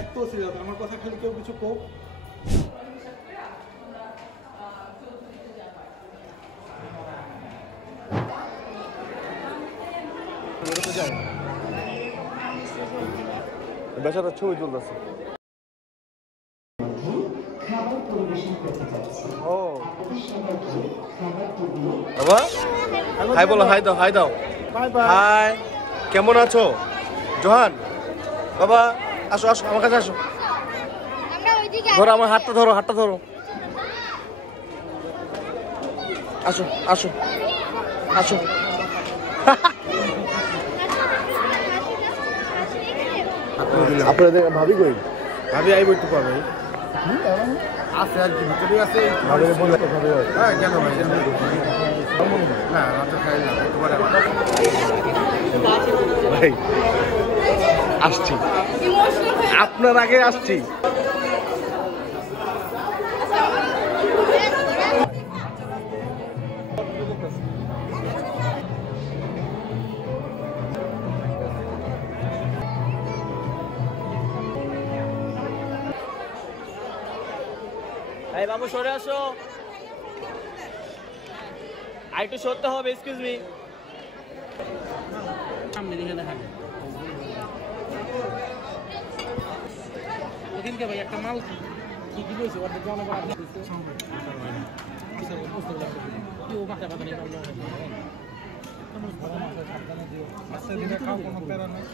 এত সিরিয়াস আমার কথা খালি কেউ কিছু কো বেচারা ছবি তুলতেছে। ও বাবা হাই বলো, হাই দাও, হাই দাও। হাই, কেমন আছো জোহান? বাবা আসো আসো আমার কাছে আসো, ধরো আমার হাতটা ধরো, হাতটা ধরো, আসো আসো আসো। আপনাদের ভাবি কই? ভাবি আইব একটু পর ভাই। আছে আর কি ভিতরে আছে। ভাবি বলে তো ভাবি হয়। হ্যাঁ কেন ভাই? না রাতে খাই না একটু পরে ভাই আসছি, আপনার আগে আসছি। এই বাবু সরে আসো, আরেকটু সরতে হবে, এক্সকিউজ মি। সামনে দিকে দেখান ওদিনকে ভাই একটা মাল কি কি হয়েছে ওটা জনগণ দিচ্ছে কেউ মাথা পাতা নেই সাবধানে দিও আস্তে ধীরে খাও, কোনো প্যারা নেই।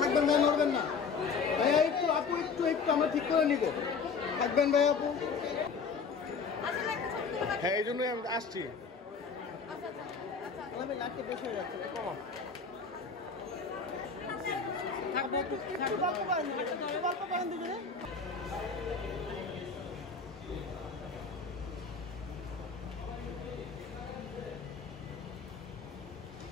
থাকবেন ভাই, নড়বেন না ভাইয়া, একটু আপু একটু একটু আমরা ঠিক করে নিব। থাকবেন ভাই আপু। হ্যাঁ এই জন্যই আমি আসছি। আমি লাটকে বসে হয়ে যাচ্ছে, কমা থাকবো থাকবো